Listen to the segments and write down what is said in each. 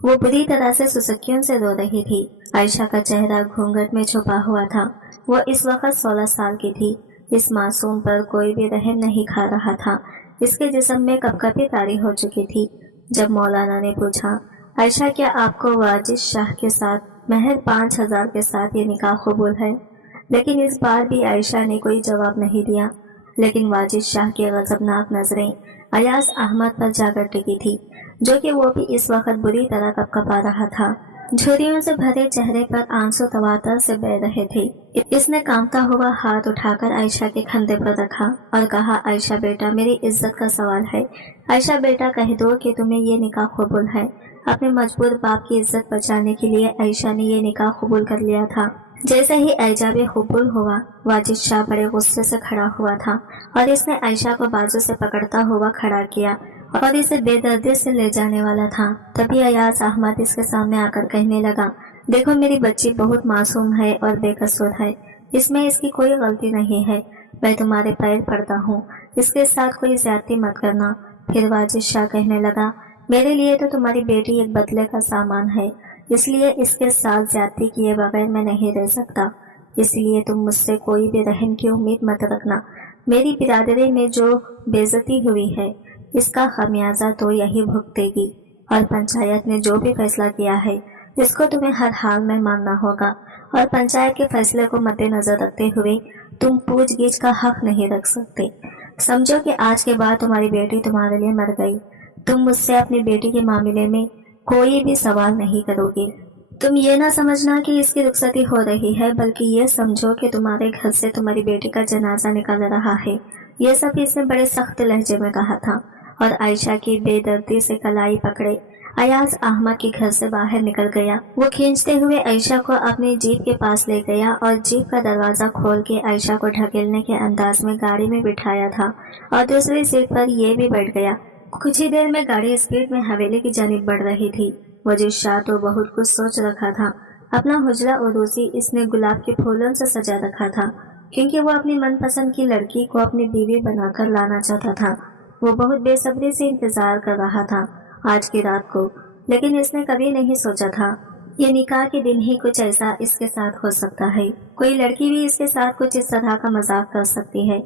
वो बुरी तरह से सुसुकियों से रो रही थी। आयशा का चेहरा घूंघट में छुपा हुआ था। वो इस वक्त 16 साल की थी। इस मासूम पर कोई भी रहम नहीं खा रहा था। इसके जिस्म में कपकपी तारी हो चुकी थी। जब मौलाना ने पूछा, आयशा क्या आपको वाजिद शाह के साथ महर 5,000 के साथ ये निकाह कबूल है? लेकिन इस बार भी आयशा ने कोई जवाब नहीं दिया। लेकिन वाजिद शाह की गजबनाक नजरें अयाज अहमद पर जाकर टिकी थी, जो कि वो भी इस वक्त बुरी तरह कपकपा रहा था। झुर्रियों से भरे चेहरे पर आंसू तवातर से बह रहे थे। इसने कांपता हुआ हाथ उठाकर आयशा के कंधे पर रखा और कहा, आयशा बेटा, मेरी इज्जत का सवाल है। आयशा बेटा, कह दो कि तुम्हें ये निकाह कबूल है। अपने मजबूर बाप की इज्जत बचाने के लिए आयशा ने ये निकाह कबूल कर लिया था। जैसे ही एजाब कबूल हुआ, वाजिद शाह बड़े गुस्से से खड़ा हुआ था और इसने आयशा को बाजू से पकड़ता हुआ खड़ा किया और इसे बेदर्दी से ले जाने वाला था। तभी अयाज अहमद इसके सामने आकर कहने लगा, देखो मेरी बच्ची बहुत मासूम है और बेकसूर है। इसमें इसकी कोई गलती नहीं है। मैं तुम्हारे पैर पड़ता हूँ, इसके साथ कोई ज्यादती मत करना। फिर वाजिद शाह कहने लगा, मेरे लिए तो तुम्हारी बेटी एक बदले का सामान है, इसलिए इसके साथ ज्यादती किए बगैर मैं नहीं रह सकता। इसलिए तुम मुझसे कोई भी रहम की उम्मीद मत रखना। मेरी बिरादरी में जो बेइज्जती हुई है, इसका खमियाजा तो यही भुगतेगी। और पंचायत ने जो भी फैसला किया है, इसको तुम्हें हर हाल में मानना होगा। और पंचायत के फैसले को मद्देनजर रखते हुए तुम पूछगिछ का हक नहीं रख सकते। समझो कि आज के बाद तुम्हारी बेटी तुम्हारे लिए मर गई। तुम मुझसे अपनी बेटी के मामले में कोई भी सवाल नहीं करोगे। तुम ये ना समझना कि इसकी रुखसती हो रही है, बल्कि ये समझो कि तुम्हारे घर से तुम्हारी बेटी का जनाजा निकल रहा है। ये सब इसने बड़े सख्त लहजे में कहा था और आयशा की बेदर्दी से कलाई पकड़े अयाज अहमद के घर से बाहर निकल गया। वो खींचते हुए आयशा को अपनी जीप के पास ले गया और जीप का दरवाजा खोल के आयशा को ढकेलने के अंदाज में गाड़ी में बिठाया था और दूसरी सीट पर ये भी बैठ गया। कुछ ही देर में गाड़ी स्पीड में हवेली की जानिब बढ़ रही थी। वजीर शाह तो बहुत कुछ सोच रखा था। अपना हुजरा उरूसी इसने गुलाब के फूलों से सजा रखा था, क्योंकि वो अपनी मनपसंद की लड़की को अपनी बीवी बनाकर लाना चाहता था। वो बहुत बेसब्री से इंतजार कर रहा था आज की रात को, लेकिन इसने कभी नहीं सोचा था ये निकाह के दिन ही कुछ ऐसा इसके साथ हो सकता है। कोई लड़की भी इसके साथ कुछ इस तरह का मजाक कर सकती है।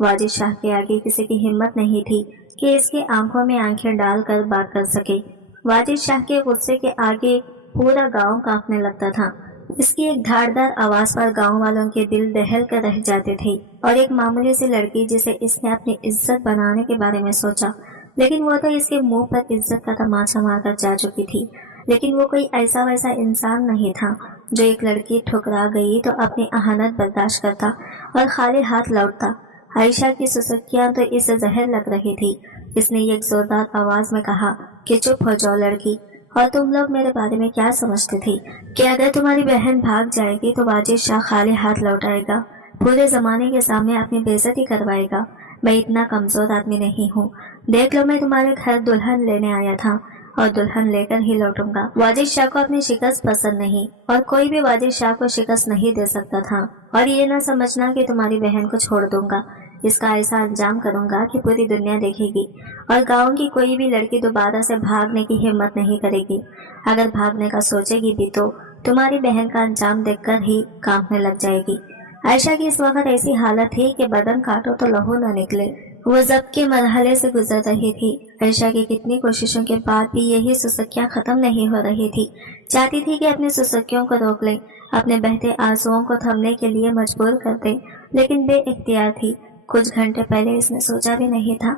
वाजिद शाह के आगे किसी की हिम्मत नहीं थी कि इसकी आंखों में आंखें डालकर बात कर सके। वाजिद शाह के गुस्से के आगे पूरा गांव कांपने लगता था। इसकी एक धारदार आवाज पर गांव वालों के दिल दहल कर रह जाते थे। और एक मामूली सी लड़की जिसे इसने अपनी इज्जत बनाने के बारे में सोचा, लेकिन वो तो इसके मुंह पर इज्जत का तमाचा मारकर जा चुकी थी। लेकिन वो कोई ऐसा वैसा इंसान नहीं था जो एक लड़की ठुकरा गई तो अपनी अहानत बर्दाश्त करता और खाली हाथ लौटता। आयशा की सुसुकियां तो इसे जहर लग रही थी। इसने एक जोरदार आवाज में कहा कि चुप हो जाओ लड़की, और तुम लोग मेरे बारे में क्या समझते थे कि अगर तुम्हारी बहन भाग जाएगी तो वाजिद शाह खाली हाथ लौटाएगा, पूरे जमाने के सामने अपनी बेइज्जती करवाएगा। मैं इतना कमजोर आदमी नहीं हूँ। देख लो, मैं तुम्हारे घर दुल्हन लेने आया था और दुल्हन लेकर ही लौटूंगा। वाजिद शाह को अपनी शिकस्त पसंद नहीं और कोई भी वाजिद शाह को शिकस्त नहीं दे सकता था। और ये ना समझना कि तुम्हारी बहन को छोड़ दूंगा। इसका ऐसा अंजाम करूंगा कि पूरी दुनिया देखेगी और गांव की कोई भी लड़की दोबारा से भागने की हिम्मत नहीं करेगी। अगर भागने का सोचेगी भी तो तुम्हारी बहन का अंजाम देखकर ही कांपने लग जाएगी। आयशा की इस वक्त ऐसी हालत थी कि बदन काटो तो लहू न निकले। वो जब्त के मरहले से गुजर रही थी। आयशा की कितनी कोशिशों के बाद भी यही सुसुकियां खत्म नहीं हो रही थी। चाहती थी कि अपनी सुसुकियों को रोक ले, अपने बहते आंसुओं को थमने के लिए मजबूर कर दे, लेकिन बेइख्तियार थी। कुछ घंटे पहले इसने सोचा भी नहीं था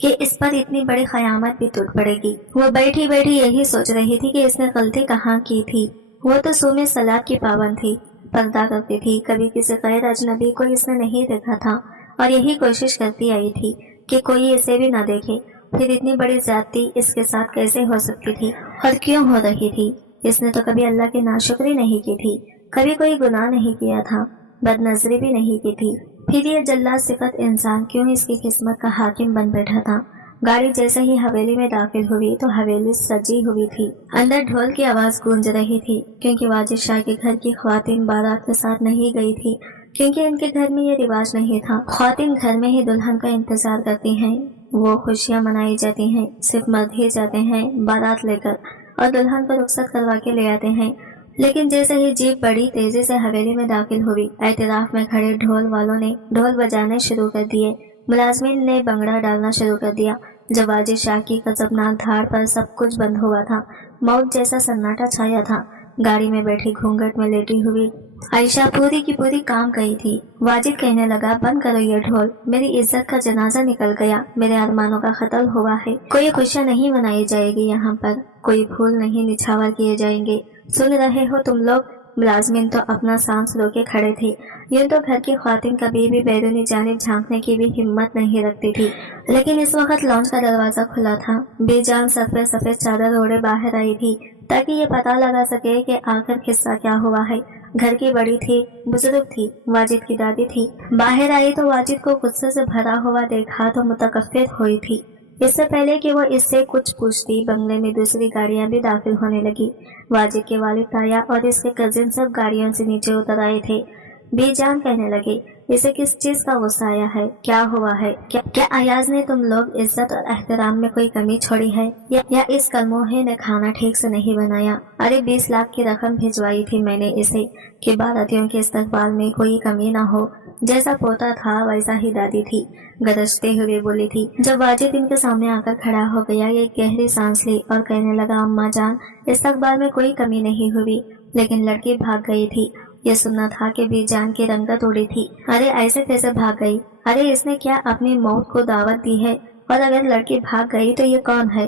कि इस पर इतनी बड़ी क़यामत भी टूट पड़ेगी। वो बैठी बैठी यही सोच रही थी कि इसने गलती कहाँ की थी। वो तो सूमे सलात की पाबंद थी, पर्दा करती थी, कभी किसी गैर अजनबी को इसने नहीं देखा था और यही कोशिश करती आई थी कि कोई इसे भी न देखे। फिर इतनी बड़ी ज्यादती इसके साथ कैसे हो सकती थी और क्यों हो रही थी? इसने तो कभी अल्लाह की नाशुक्री नहीं की थी, कभी कोई गुनाह नहीं किया था, बदनजरी भी नहीं की थी। फिर ये जल्लाद सिफत इंसान क्यों इसकी किस्मत का हाकिम बन बैठा था? गाड़ी जैसे ही हवेली में दाखिल हुई तो हवेली सजी हुई थी। अंदर ढोल की आवाज गूंज रही थी, क्योंकि वाजिद शाह के घर की ख्वातीन बारात के साथ नहीं गई थी, क्योंकि इनके घर में ये रिवाज नहीं था। ख्वातीन घर में ही दुल्हन का इंतजार करती हैं। वो खुशियाँ मनाई जाती हैं, सिर्फ मर्द ही जाते हैं बारात लेकर और दुल्हन को रुखसत करवा के ले आते हैं। लेकिन जैसे ही जीप बड़ी तेजी से हवेली में दाखिल हुई, एतराफ में खड़े ढोल वालों ने ढोल बजाने शुरू कर दिए। मुलाजमीन ने बंगड़ा डालना शुरू कर दिया। जब वाजिद शाह की गजबनाक धाड़ पर सब कुछ बंद हुआ था, मौत जैसा सन्नाटा छाया था। गाड़ी में बैठी घूंघट में लेटी हुई आयशा पूरी की पूरी काम गई थी। वाजिद कहने लगा, बंद करो ये ढोल, मेरी इज्जत का जनाजा निकल गया, मेरे अरमानों का कत्ल हुआ है। कोई खुशियाँ नहीं मनाई जाएगी यहाँ पर, कोई फूल नहीं निछावर किए जाएंगे। सुन रहे हो तुम लोग? मुलाजमीन तो अपना सांस रोके खड़े थे। यूं तो घर की ख्वातीन कभी भी बैरूनी जानिब झांकने की भी हिम्मत नहीं रखती थी, लेकिन इस वक्त लॉन्च का दरवाजा खुला था। बेजान सर पे सफेद चादर ओढ़े बाहर आई थी ताकि ये पता लगा सके कि आखिर किस्सा क्या हुआ है। घर की बड़ी थी, बुजुर्ग थी, वाजिद की दादी थी। बाहर आई तो वाजिद को गुस्से से भरा हुआ देखा तो मुतकफ्फिर हुई थी। इससे पहले कि वो इससे कुछ पूछती, बंगले में दूसरी गाड़ियां भी दाखिल होने लगी। वाजिद के वालिद ताया और इसके कजिन सब गाड़ियों से नीचे उतर आए थे। बेजान कहने लगे, इसे किस चीज का गुस्सा आया है? क्या हुआ है? क्या अयाज ने तुम लोग इज्जत और एहतराम में कोई कमी छोड़ी है, या इस कलमोहे ने खाना ठीक से नहीं बनाया? अरे 20 लाख की रकम भिजवाई थी मैंने इसे कि बारातियों के इस्तकबाल में कोई कमी ना हो। जैसा पोता था वैसा ही दादी थी, गरजते हुए बोली थी। जब वाजिद इनके सामने आकर खड़ा हो गया, ये गहरी सांस ली और कहने लगा, अम्मा जान, इस्तकबाल में कोई कमी नहीं हुई, लेकिन लड़की भाग गई थी। ये सुनना था कि बेजान की रंगत उड़ी थी। अरे ऐसे कैसे भाग गई? अरे इसने क्या अपनी मौत को दावत दी है? और अगर लड़की भाग गई तो ये कौन है?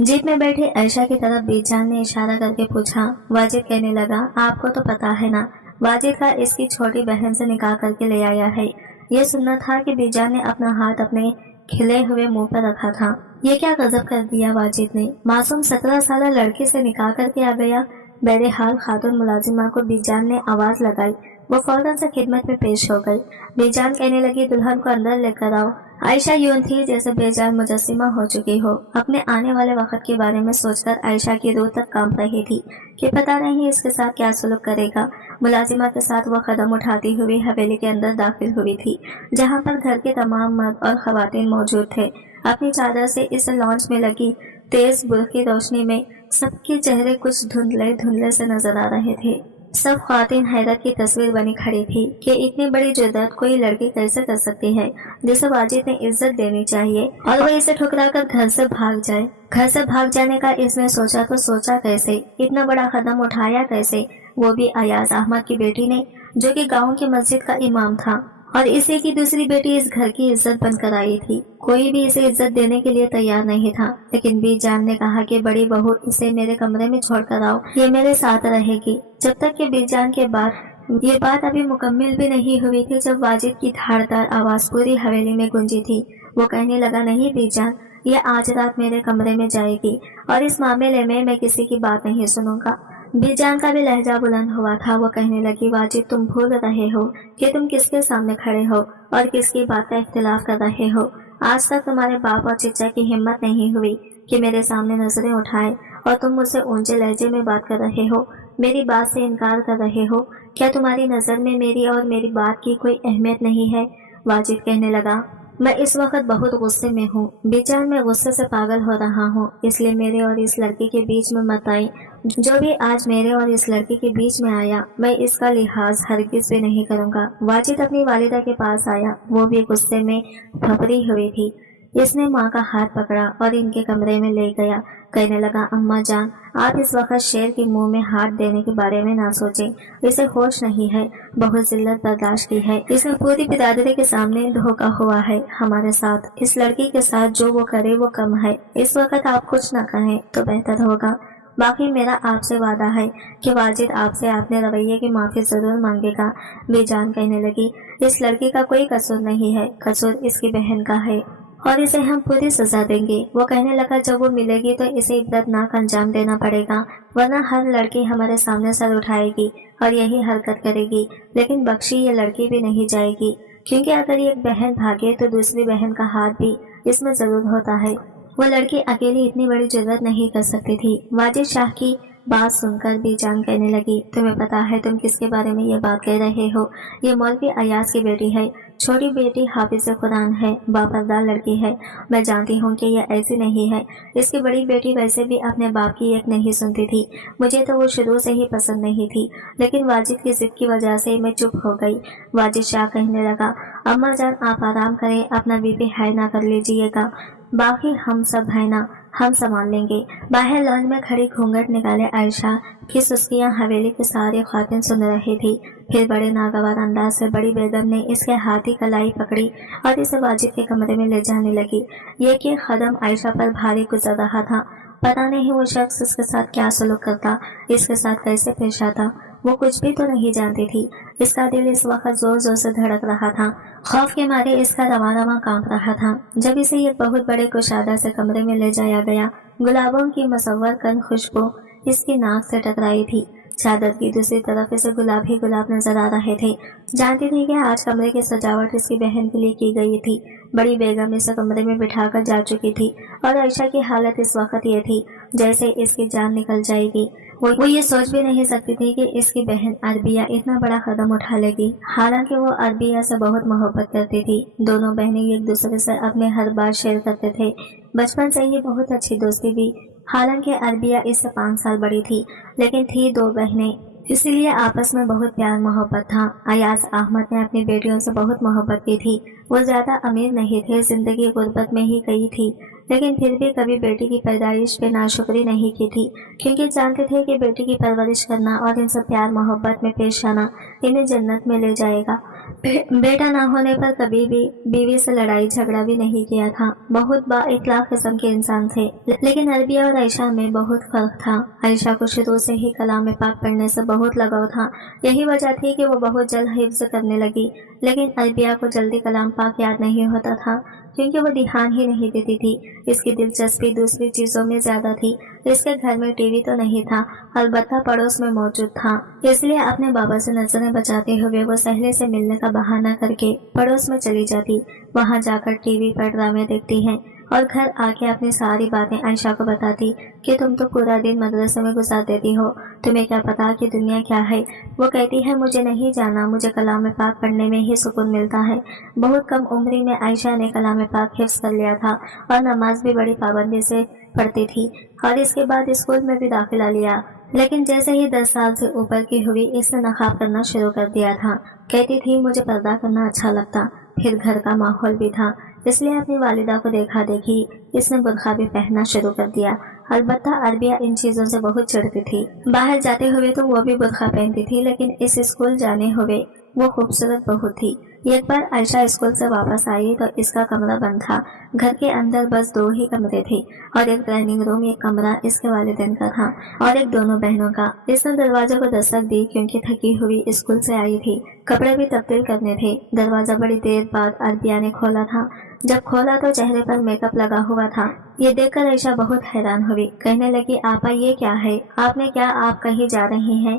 जीप में बैठी आयशा की तरफ बेजान ने इशारा करके पूछा। वाजिद कहने लगा, आपको तो पता है ना, वाजिद का इसकी छोटी बहन से निकाह करके ले आया है। ये सुनना था कि बेजान ने अपना हाथ अपने खिले हुए मुंह पर रखा था। ये क्या गजब कर दिया वाजिद ने, मासूम 17 साल लड़की से निकाह करके आ गया। बहरहाल खातून मुलाजिमा को बेजान ने आवाज लगाई। वो फौरन से खिदमत में पेश हो गई। बेजान कहने लगी, दुल्हन को अंदर लेकर आओ। आयशा यूं थी जैसे बेजान मुजस्सिमा हो चुकी हो। अपने आने वाले वक्त के बारे में सोचकर आयशा की रूह तक कांप रही थी कि पता नहीं इसके साथ क्या सलूक करेगा। मुलाजिमा के साथ वो कदम उठाती हुई हवेली के अंदर दाखिल हुई थी, जहाँ पर घर के तमाम मर्द और खवातीन मौजूद थे। अपनी चादर से इस लॉन्च में लगी तेज बुर्क़ की रोशनी में सबके चेहरे कुछ धुंधले धुंधले से नजर आ रहे थे। सब ख्वातीन हैरत की तस्वीर बनी खड़ी थी कि इतनी बड़ी जुर्रत कोई लड़की कैसे कर सकती है, जिसे वाजिद ने इज्जत देनी चाहिए, और वो इसे ठुकराकर घर से भाग जाए। घर से भाग जाने का इसने सोचा तो सोचा कैसे? इतना बड़ा कदम उठाया कैसे? वो भी अयाज अहमद की बेटी ने, जो कि गाँव की मस्जिद का इमाम था, और इसी की दूसरी बेटी इस घर की इज्जत बनकर आई थी। कोई भी इसे इज्जत देने के लिए तैयार नहीं था, लेकिन बेजान ने कहा कि बड़ी बहू, इसे मेरे कमरे में छोड़कर आओ, ये मेरे साथ रहेगी। जब तक कि बेजान के बाद ये बात अभी मुकम्मल भी नहीं हुई थी, जब वाजिद की धारदार आवाज पूरी हवेली में गूंजी थी। वो कहने लगा, नहीं बेजान, ये आज रात मेरे कमरे में जाएगी, और इस मामले में मैं किसी की बात नहीं सुनूंगा। बेजान का भी लहजा बुलंद हुआ था। वो कहने लगी, वाजिद, तुम भूल रहे हो कि तुम किसके सामने खड़े हो और किसकी बात का इख्तिलाफ कर रहे हो। आज तक तुम्हारे बाप और चिच्चा की हिम्मत नहीं हुई कि मेरे सामने नजरें उठाए, और तुम मुझसे ऊंचे लहजे में बात कर रहे हो, मेरी बात से इनकार कर रहे हो। क्या तुम्हारी नजर में मेरी और मेरी बात की कोई अहमियत नहीं है? वाजिद कहने लगा, मैं इस वक्त बहुत गुस्से में हूँ। बेजान, मैं गुस्से से पागल हो रहा हूँ, इसलिए मेरे और इस लड़की के बीच में मत आई। जो भी आज मेरे और इस लड़की के बीच में आया, मैं इसका लिहाज हरगिज भी नहीं करूँगा। वाजिद अपनी वालिदा के पास आया, वो भी गुस्से में भभरी हुई थी। इसने माँ का हाथ पकड़ा और इनके कमरे में ले गया। कहने लगा, अम्मा जान, आप इस वक्त शेर के मुंह में हाथ देने के बारे में ना सोचें। इसे होश नहीं है, बहुत जिल्लत बर्दाश्त की है। इसने पूरी बिरादरी के सामने धोखा हुआ है हमारे साथ। इस लड़की के साथ जो वो करे वो कम है। इस वक्त आप कुछ ना कहें तो बेहतर होगा। बाकी मेरा आपसे वादा है कि वाजिद आपसे अपने रवैये की माफी जरूर मांगेगा। बेजान कहने लगी, इस लड़की का कोई कसूर नहीं है, कसूर इसकी बहन का है, और इसे हम पूरी सजा देंगे। वो कहने लगा, जब वो मिलेगी तो इसे इब्रतनाक अंजाम देना पड़ेगा, वरना हर लड़की हमारे सामने सर उठाएगी और यही हरकत करेगी। लेकिन बख्शी ये लड़की भी नहीं जाएगी, क्योंकि अगर एक बहन भागे तो दूसरी बहन का हाथ भी इसमें जरूर होता है। वो लड़की अकेली इतनी बड़ी जुर्रत नहीं कर सकती थी। वाजिद शाह की बात सुनकर बेजान कहने लगी, तुम्हें पता है तुम किसके बारे में ये बात कह रहे हो? ये मौलवी अयाज की बेटी है, छोटी बेटी हाफिज कुरान है, बापर्दा लड़की है। मैं जानती हूँ कि यह ऐसी नहीं है। इसकी बड़ी बेटी वैसे भी अपने बाप की एक नहीं सुनती थी। मुझे तो वो शुरू से ही पसंद नहीं थी, लेकिन वाजिद की जिद की वजह से मैं चुप हो गई। वाजिद शाह कहने लगा, अम्मा जान आप आराम करें, अपना बीपी हाई ना कर लीजिएगा, बाकी हम सब है ना, हम संभाल लेंगे। बाहर लॉन में खड़ी घूंघट निकाले आयशा की सुस्कियां हवेली की सारी खातिन सुन रही थी। फिर बड़े नागवार अंदाज से बड़ी बेगम ने इसके हाथ की कलाई पकड़ी और इसे वाजिद के कमरे में ले जाने लगी। ये कि कदम आयशा पर भारी गुजर रहा था। पता नहीं वो शख्स इसके साथ क्या सलूक करता, इसके साथ कैसे पेश आता। वो कुछ भी तो नहीं जानती थी। इसका दिल इस वक्त जोर जोर से धड़क रहा था। खौफ के मारे इसका रवा रवा कांप रहा था। जब इसे एक बहुत बड़े कुशादा से कमरे में ले जाया गया, गुलाबों की मसव्वर कन खुशबू इसकी नाक से टकराई थी। चादर की दूसरी तरफ इसे गुलाब ही गुलाब नजर आ रहे थे। जानती थी कि आज कमरे की सजावट इसकी बहन के लिए की गई थी। बड़ी बेगम इसे कमरे में बिठाकर जा चुकी थी और आयशा की हालत इस वक्त ये थी जैसे इसकी जान निकल जाएगी। वो ये सोच भी नहीं सकती थी कि इसकी बहन अरबिया इतना बड़ा कदम उठा लेगी। हालांकि वो अरबिया से बहुत मोहब्बत करती थी। दोनों बहनें एक दूसरे से अपने हर बात शेयर करते थे। बचपन से ही बहुत अच्छी दोस्ती भी। हालांकि अरबिया इससे 5 साल बड़ी थी, लेकिन थी 2 बहनें, इसीलिए आपस में बहुत प्यार मोहब्बत था। अयाज अहमद ने अपनी बेटियों से बहुत मोहब्बत की थी। वो ज्यादा अमीर नहीं थे, जिंदगी गुर्बत में ही गई थी, लेकिन फिर भी कभी बेटी की पैदाइश पे नाशुक्री नहीं की थी, क्योंकि जानते थे कि बेटी की परवरिश करना और इनसे प्यार मोहब्बत में पेश आना इन्हें जन्नत में ले जाएगा। बेटा ना होने पर कभी भी बीवी से लड़ाई झगड़ा भी नहीं किया था। बहुत बाइखलाक किस्म के इंसान थे, लेकिन अरबिया और आयशा में बहुत फर्क था। आयशा को शुरू से ही कलाम पाक पढ़ने से बहुत लगाव था। यही वजह थी कि वो बहुत जल्द हिफ्ज करने लगी, लेकिन अरबिया को जल्दी कलाम पाक याद नहीं होता था, क्योंकि वो ध्यान ही नहीं देती थी। इसकी दिलचस्पी दूसरी चीजों में ज्यादा थी। इसके घर में टीवी तो नहीं था, अलबत्ता पड़ोस में मौजूद था, इसलिए अपने बाबा से नजरें बचाते हुए वो सहेली से मिलने का बहाना करके पड़ोस में चली जाती। वहां जाकर टीवी पर ड्रामे देखती हैं और घर आके अपनी सारी बातें आयशा को बताती कि तुम तो पूरा दिन मदरसे में गुजार देती हो, तुम्हें क्या पता कि दुनिया क्या है। वो कहती है, मुझे नहीं जाना, मुझे कलाम पाक पढ़ने में ही सुकून मिलता है। बहुत कम उम्र में आयशा ने कलाम पाक हिफ्ज कर लिया था और नमाज भी बड़ी पाबंदी से पढ़ती थी और इसके बाद स्कूल में भी दाखिला लिया। लेकिन जैसे ही 10 साल से ऊपर की हुई, इसने नकाब करना शुरू कर दिया था। कहती थी, मुझे पर्दा करना अच्छा लगता। फिर घर का माहौल भी था, इसलिए अपनी वालिदा को देखा देखी इसने बुर्खा भी पहनना शुरू कर दिया। अलबत्ता अरबिया इन चीजों से बहुत चिढ़ती थी। बाहर जाते हुए तो वो भी बुर्खा पहनती थी, लेकिन इस स्कूल जाने हुए वो खूबसूरत बहुत थी। एक बार आयशा स्कूल से वापस आई तो इसका कमरा बंद था। घर के अंदर बस 2 ही कमरे थे और एक डाइनिंग रूम, एक कमरा इसके वालिदैन का था और एक दोनों बहनों का। इसने दरवाजे को दस्तक दी क्योंकि थकी हुई स्कूल से आई थी, कपड़े भी तब्दील करने थे। दरवाजा बड़ी देर बाद अरबिया ने खोला था। जब खोला तो चेहरे पर मेकअप लगा हुआ था। ये देखकर आयशा बहुत हैरान हुई। कहने लगी, आपा ये क्या है, आपने क्या, आप कहीं जा रही हैं?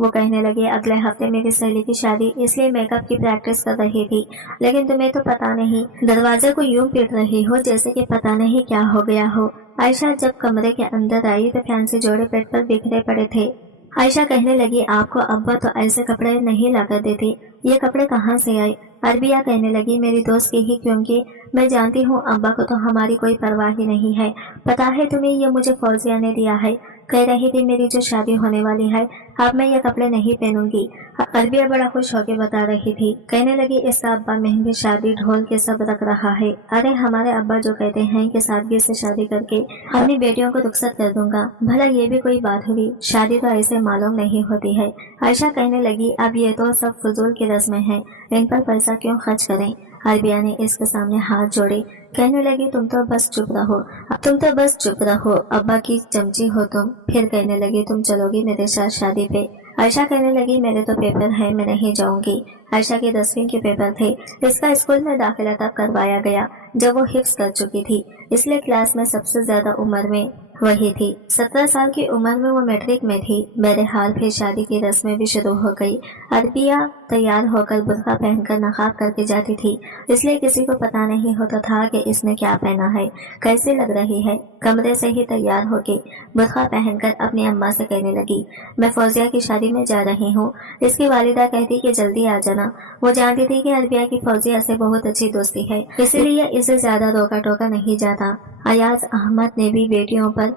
वो कहने लगे, अगले हफ्ते मेरी सहेली की शादी, इसलिए मेकअप की प्रैक्टिस कर रही थी। लेकिन तुम्हें तो पता नहीं, दरवाजे को यूं पीट रही हो जैसे कि पता नहीं क्या हो गया हो। आयशा जब कमरे के अंदर आई तो फैंसी जोड़े बेड पर बिखरे पड़े थे। आयशा कहने लगी, आपको अब्बा तो ऐसे कपड़े नहीं लाकर देते, ये कपड़े कहाँ से आए? अरबिया कहने लगी, मेरी दोस्त की ही, क्योंकि मैं जानती हूँ अब्बा को तो हमारी कोई परवाह ही नहीं है। पता है तुम्हें, ये मुझे फौजिया ने दिया है। कह रही थी मेरी जो शादी होने वाली है, अब मैं ये कपड़े नहीं पहनूंगी। अरबिया बड़ा खुश होकर बता रही थी। कहने लगी, इसका अब्बा मेहंदी शादी ढोल के सब रख रहा है। अरे हमारे अब्बा जो कहते हैं कि सादगी से शादी करके अपनी बेटियों को रुखसत कर दूंगा, भला ये भी कोई बात हुई? शादी तो ऐसे मालूम नहीं होती है। आयशा कहने लगी, अब ये तो सब फजूल की रस्में हैं, इन पर पैसा क्यों खर्च करें? अरबिया ने इसके सामने हाथ जोड़े। कहने लगी, तुम तो बस चुप रहो, अब्बा की चमची हो तुम। फिर कहने लगी, तुम चलोगी मेरे साथ शादी पे? आयशा कहने लगी, मेरे तो पेपर है, मैं नहीं जाऊंगी। आयशा के 10वीं के पेपर थे। इसका स्कूल में दाखिला तब करवाया गया जब वो हिफ्ज कर चुकी थी, इसलिए क्लास में सबसे ज्यादा उम्र में वही थी। 17 साल की उम्र में वो मैट्रिक में थी। बहरहाल फिर शादी की रस्में भी शुरू हो गई। अरबिया तैयार होकर बुर्का पहनकर नकाब करके जाती थी, इसलिए किसी को पता नहीं होता था कि इसने क्या पहना है, कैसे लग रही है। कमरे से ही तैयार होके बुर्का पहनकर अपनी अम्मा से कहने लगी, मैं फौजिया की शादी में जा रही हूँ। इसकी वालिदा कहती कि जल्दी आ जाना। वो जानती थी कि अरबिया की फौजिया से बहुत अच्छी दोस्ती है, इसीलिए इसे ज्यादा रोका टोका नहीं जाता। अयाज अहमद ने भी बेटियों पर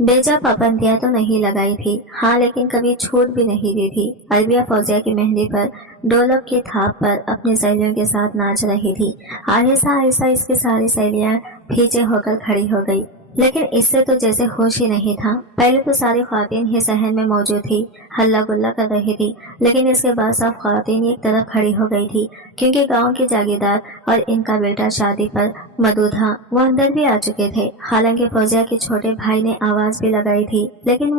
बेजा पाबंदियां तो नहीं लगाई थी, हाँ, लेकिन कभी छूट भी नहीं दी थी। अरबिया फौजिया की मेहंदी पर ढोलक के थाप पर अपनी सहेलियों के साथ नाच रही थी। आहिस्ता आहिस्ता इसकी सारी सहेलियां पीछे होकर खड़ी हो गई, लेकिन इससे तो जैसे होश ही नहीं था। पहले तो सारी ख्वातीन ही सहन में मौजूद थी, हल्ला गुल्ला कर रही थी, लेकिन इसके बाद सब ख्वातीन एक तरफ खड़ी हो गई थी, क्योंकि गांव के जागीरदार और इनका बेटा शादी पर मदू था। वो अंदर भी आ चुके थे। हालांकि फौजिया के छोटे भाई ने आवाज भी लगाई थी, लेकिन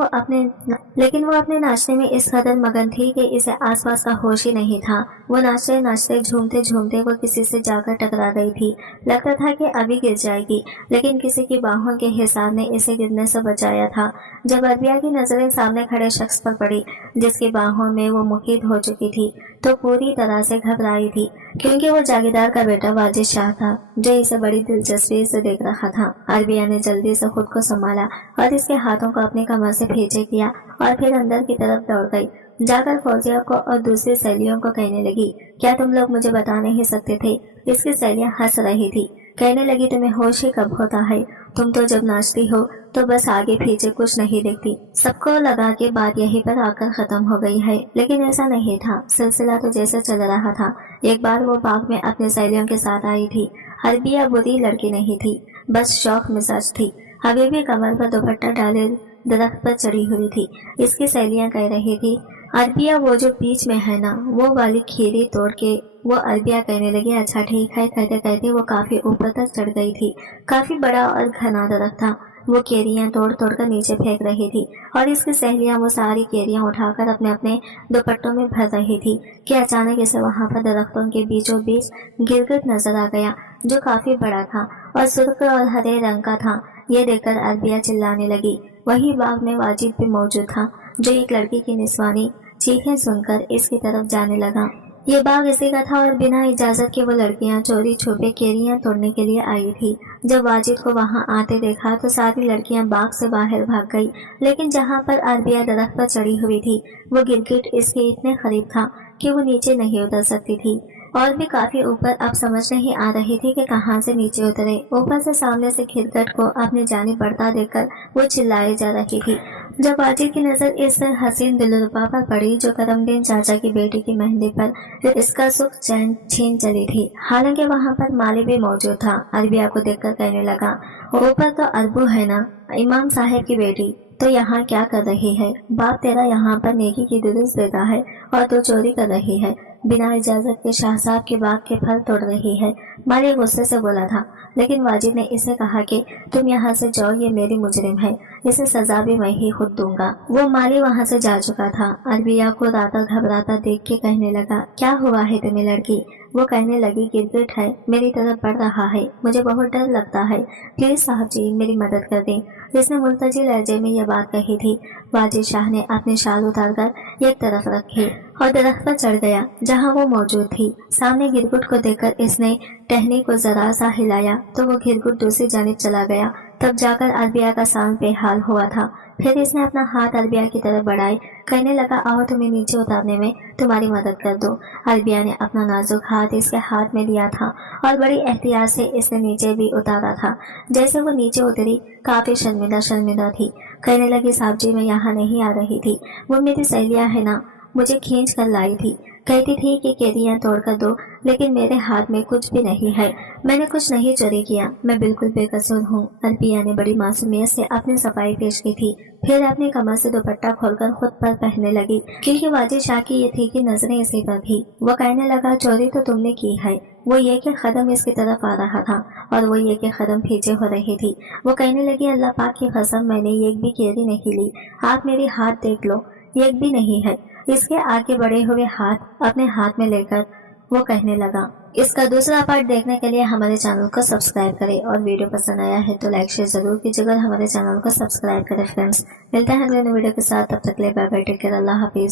वो अपने नाचने में इस कदर मगन थी कि इसे आसपास का होश ही नहीं था। वो नाचते नाचते झूमते झूमते वो किसी से जाकर टकरा गई थी। लगता था कि अभी गिर जाएगी, लेकिन किसी की बाहों के हिसाब ने इसे गिरने से बचाया था। जब अरबिया की नजरें सामने खड़े शख्स पर पड़ी, जिसकी बाहों में वो मुकीद हो चुकी थी, तो पूरी तरह से घबराई थी, क्योंकि वो जागीरदार का बेटा वाजिद शाह था, जो इसे बड़ी दिलचस्पी से देख रहा था। अरबिया ने जल्दी से खुद को संभाला और इसके हाथों को अपने कमर से पीछे किया और फिर अंदर की तरफ दौड़ गई। जाकर फौजिया को और दूसरी सहेलियों को कहने लगी, क्या तुम लोग मुझे बता नहीं सकते थे? इसकी सहेलियां हंस रही थी, कहने लगी, तुम्हें होश ही कब होता है? तुम तो जब नाचती हो तो बस आगे पीछे कुछ नहीं देखती। सबको लगा कि बात यहीं पर आकर खत्म हो गई है, लेकिन ऐसा नहीं था। सिलसिला तो जैसे चल रहा था। एक बार वो बाग में अपने सहेलियों के साथ आई थी। अरबिया बुरी लड़की नहीं थी, बस शौक मिजाज थी। अभी भी कमर पर दुपट्टा डाले दरख्त पर चढ़ी हुई थी। इसकी सहेलियां कह रही थी, अरबिया वो जो बीच में है ना, वो वाली खीरी तोड़ के। वो अरबिया कहने लगी, अच्छा ठीक है। कहते कहते वो काफी ऊपर तक चढ़ गई थी। काफी बड़ा और घना दरख्त था। वो केरियां तोड़ तोड़ कर नीचे फेंक रही थी और इसकी सहेलियां वो सारी केरियां उठाकर अपने अपने दुपट्टों में भर रही थी कि अचानक इसे वहां पर दरख्तों के बीचों बीच गिरगिट नजर आ गया, जो काफी बड़ा था और सुर्ख और हरे रंग का था। ये देखकर अरबिया चिल्लाने लगी। वही बाग में वाजिद भी मौजूद था, जो एक लड़की की निस्वानी चीखें सुनकर इसकी तरफ जाने लगा। ये बाग इसी का था और बिना इजाजत के वो लड़कियां चोरी छुपे केरियां तोड़ने के लिए आई थी। जब वाजिद को वहां आते देखा तो सारी लड़कियां बाग से बाहर भाग गई, लेकिन जहां पर अरबिया दरख्त पर चढ़ी हुई थी, वो गिरगिट इसके इतने करीब था कि वो नीचे नहीं उतर सकती थी, और भी काफी ऊपर। अब समझ नहीं आ रही थी कि कहां से नीचे उतरे। ऊपर से सामने से गिरगिट को अपनी जानिब बढ़ता देखकर वो चिल्लाए जा रही थी। जब वाजिद की नजर इस हसीन दिलरुबा पर पड़ी, जो करमदीन चाचा की बेटी की मेहंदी पर इसका सुख चैन छीन चली थी। हालांकि वहां पर माली भी मौजूद था। अरबिया को देखकर कहने लगा, ऊपर तो अरबू है ना, इमाम साहब की बेटी, तो यहाँ क्या कर रही है? बाप तेरा यहाँ पर नेकी की दुरुस्त देता है और तो चोरी कर रही है। बिना इजाजत के शाह साहब के बाग के फल तोड़ रही है। माली गुस्से से बोला था, लेकिन वाजिद ने इसे कहा कि तुम यहाँ से जाओ, ये मेरी मुजरिम है, इसे सजा भी मैं ही खुद दूंगा। वो माली वहाँ से जा चुका था। अरबिया को राता घबराता देख के कहने लगा, क्या हुआ है तुम्हें लड़की? वो कहने लगी, गिरगिट है, मेरी तरफ बढ़ रहा है, मुझे बहुत डर लगता है, प्लीज साहब जी मेरी मदद कर दें। इसने मुल्तजी लहजे में यह बात कही थी। वाजिद शाह ने अपनी शाल उतारकर एक तरफ रखी और दरख्त पर चढ़ गया जहाँ वो मौजूद थी। सामने गिरगिट को देखकर इसने टहनी को जरा सा हिलाया तो वो गिरगिट दूसरी जानिब चला गया। तब जाकर अरबिया का सांस बेहाल हुआ था। फिर इसने अपना हाथ अरबिया की तरफ बढ़ाए, कहने लगा, आओ तुम्हें नीचे उतारने में तुम्हारी मदद कर दो। अरबिया ने अपना नाजुक हाथ इसके हाथ में लिया था और बड़ी एहतियात से इसने नीचे भी उतारा था। जैसे वो नीचे उतरी, काफी शर्मिंदा थी। कहने लगी, साहब जी मैं यहाँ नहीं आ रही थी, वो मेरी सहेलियां है ना, मुझे खींच कर लाई थी। कहती थी कि केरियां तोड़कर दो, लेकिन मेरे हाथ में कुछ भी नहीं है, मैंने कुछ नहीं चोरी किया, मैं बिल्कुल बेकसूर हूँ। अरबिया ने बड़ी मासूमियत से अपनी सफाई पेश की थी। फिर अपनी कमर से दुपट्टा खोलकर खुद पर पहनने लगी, क्योंकि वाजिद शाह की ये थी कि नजरें इसी पर थी। वो कहने लगा, चोरी तो तुमने की है। वो ये कि कदम इसकी तरफ आ रहा था और वो ये कि कदम पीछे हो रही थी। वो कहने लगी, अल्लाह पाक की कसम, मैंने एक भी केरी नहीं ली, आप मेरे हाथ देख लो, एक भी नहीं है। इसके आगे बढ़े हुए हाथ अपने हाथ में लेकर वो कहने लगा। इसका दूसरा पार्ट देखने के लिए हमारे चैनल को सब्सक्राइब करें और वीडियो पसंद आया है तो लाइक शेयर जरूर कीजिएगा, हमारे चैनल को सब्सक्राइब करें फ्रेंड्स। मिलते हैं अगले वीडियो के साथ, तब तक के लिए बाय बाय, टेक केयर, अल्लाह हाफिज।